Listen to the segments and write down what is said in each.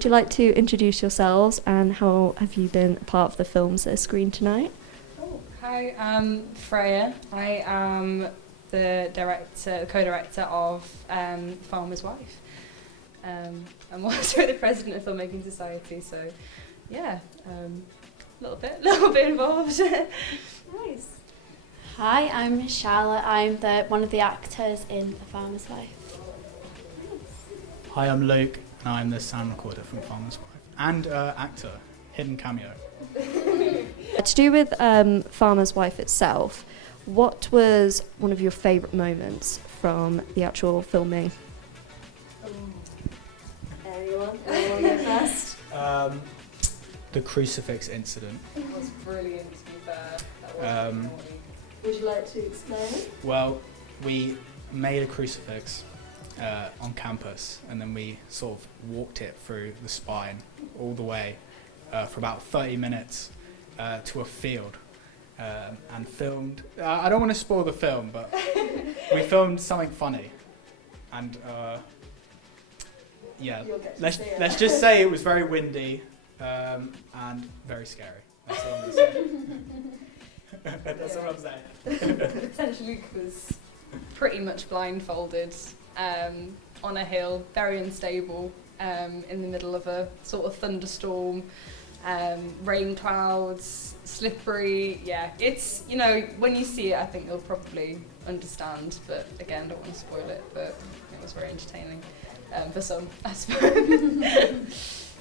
Would you like to introduce yourselves and how have you been a part of the films that are screened tonight? Hi, I'm Freya. I am the co-director of Farmer's Wife. I'm also the president of Filmmaking Society, so yeah, a little bit involved. Nice. Hi, I'm Charlotte. I'm one of the actors in The Farmer's Wife. Hi, I'm Luke, and I'm the sound recorder from Farmer's Wife. And actor, hidden cameo. To do with Farmer's Wife itself, what was one of your favourite moments from the actual filming? Anyone go first? The crucifix incident. It was brilliant, to be fair. That was Would you like to explain? Well, we made a crucifix on campus, and then we sort of walked it through the spine all the way for about 30 minutes to a field and filmed. I don't want to spoil the film, but we filmed something funny, and yeah, let's just say it was very windy and very scary. That's all I'm going to say. That's all I'm saying. Essentially, Luke was pretty much blindfolded on a hill, very unstable, in the middle of a sort of thunderstorm, rain clouds, slippery. Yeah, it's, you know, when you see it, I think you'll probably understand. But again, don't want to spoil it. But it was very entertaining for some, I suppose.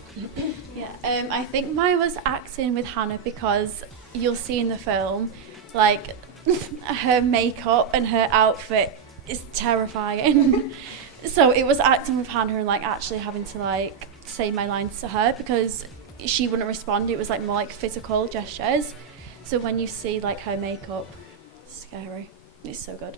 Yeah, I think mine was acting with Hannah because you'll see in the film, like, her makeup and her outfit is terrifying. So it was acting with Hannah and like actually having to like say my lines to her because she wouldn't respond. It was like more like physical gestures. So when you see like her makeup, it's scary. It's so good.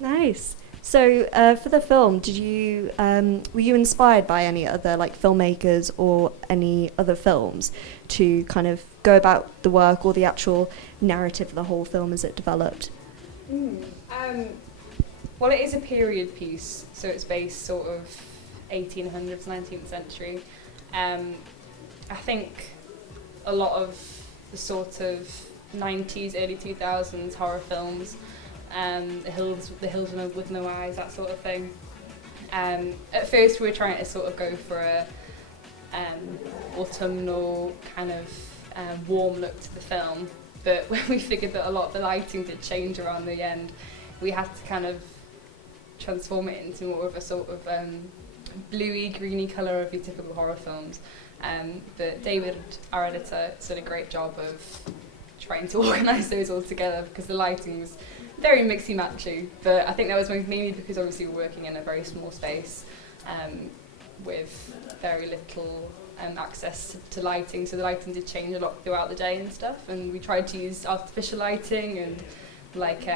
Nice. So for the film, did you were you inspired by any other like filmmakers or any other films to kind of go about the work or the actual narrative of the whole film as it developed? Well, it is a period piece, so it's based sort of 1800s, 19th century. I think a lot of the sort of 90s, early 2000s horror films, The Hills with No Eyes, that sort of thing. At first we were trying to sort of go for a autumnal kind of warm look to the film, but when we figured that a lot of the lighting did change around the end, we had to kind of transform it into more of a sort of bluey, greeny colour of your typical horror films. But David, our editor, has done a great job of trying to organise those all together because the lighting was very mixy-matchy. But I think that was mainly because obviously we're working in a very small space with very little access to lighting, so the lighting did change a lot throughout the day and stuff. And we tried to use artificial lighting and like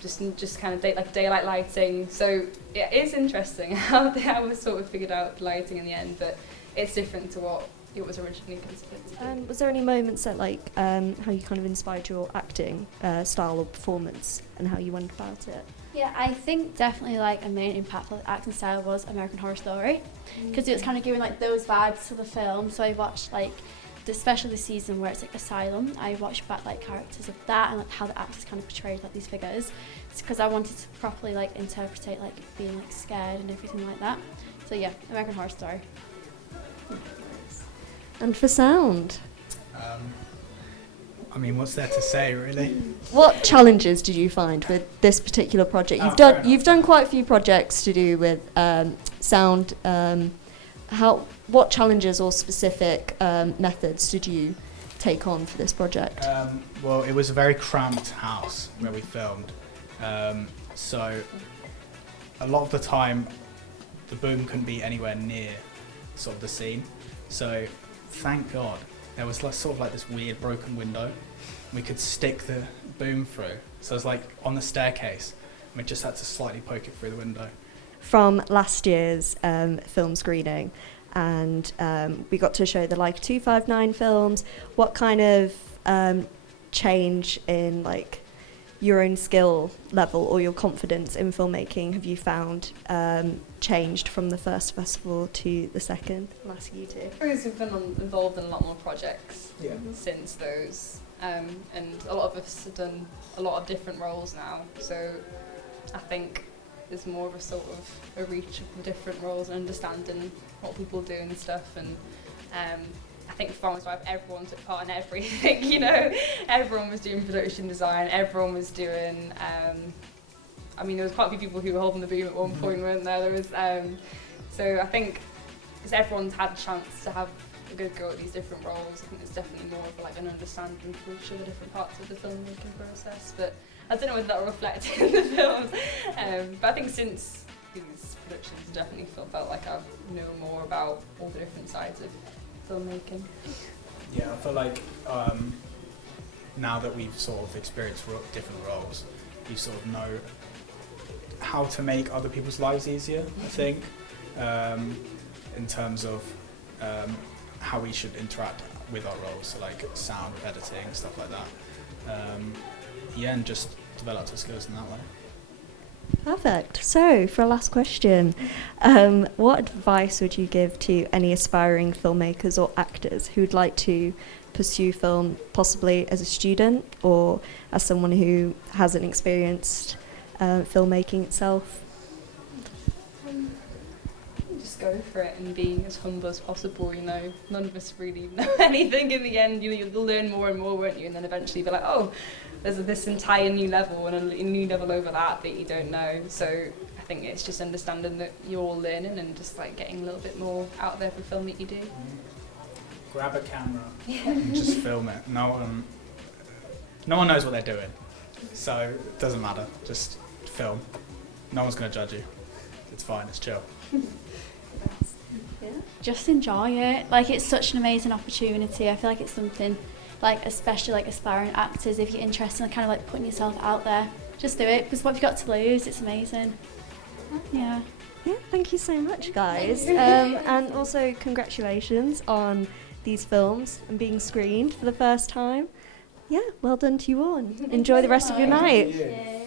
just kind of daylight lighting. So yeah, it's interesting how we sort of figured out the lighting in the end, but it's different to what it was originally considered. Was there any moments that like how you kind of inspired your acting style or performance and how you went about it? Yeah, I think definitely like a main impactful acting style was American Horror Story because it was kind of giving like those vibes to the film. So I watched like especially the season where it's like Asylum, I watched back like characters of that and like how the actors kind of portrayed like these figures because I wanted to properly like interpret like being like scared and everything like that. So yeah, American Horror Story. And for sound? I mean, what's there to say, really? What challenges did you find with this particular project? You've done quite a few projects to do with sound. What challenges or specific methods did you take on for this project? Well, it was a very cramped house where we filmed, so a lot of the time the boom couldn't be anywhere near sort of the scene. So thank God there was like, sort of like this weird broken window. We could stick the boom through. So it was like on the staircase. We just had to slightly poke it through the window. From last year's film screening, and we got to show the like 259 films. What kind of change in like your own skill level or your confidence in filmmaking have you found changed from the first festival to the second? I'll ask you too. We've been involved in a lot more projects Yeah. since those, and a lot of us have done a lot of different roles now, so I think there's more of a sort of a reach of the different roles and understanding what people do and stuff, and I think Ffion everyone took part in everything, you know. Everyone was doing production design, everyone was doing, I mean, there was quite a few people who were holding the boom at one point, weren't there? There was, so I think, because everyone's had a chance to have a good go at these different roles, I think there's definitely more of like an understanding for each of the different parts of the filmmaking process, but I don't know whether that will reflect in the films, but I think since these productions definitely felt like I know more about all the different sides of filmmaking. Yeah, I feel like now that we've sort of experienced different roles, you sort of know how to make other people's lives easier, I think, in terms of how we should interact with our roles, so like sound, editing, stuff like that. Yeah, and just develop our skills in that way. Perfect. So, for our last question, what advice would you give to any aspiring filmmakers or actors who'd like to pursue film, possibly as a student or as someone who hasn't experienced filmmaking itself? Just go for it and be as humble as possible, you know. None of us really know anything in the end. You'll learn more and more, won't you? And then eventually be like, oh, there's this entire new level and a new level over that you don't know. So I think it's just understanding that you're all learning and just like getting a little bit more out there for film that you do. Grab a camera and just film it. No one knows what they're doing, so it doesn't matter. Just film. No one's going to judge you. It's fine. It's chill. Yeah. Just enjoy it. Like, it's such an amazing opportunity. I feel like it's something, like, especially like aspiring actors, if you're interested in kind of like putting yourself out there, just do it, because what have you got to lose? It's amazing. Yeah. Yeah, thank you so much, guys. And also congratulations on these films and being screened for the first time. Yeah, well done to you all. Enjoy the rest of your night. Yeah.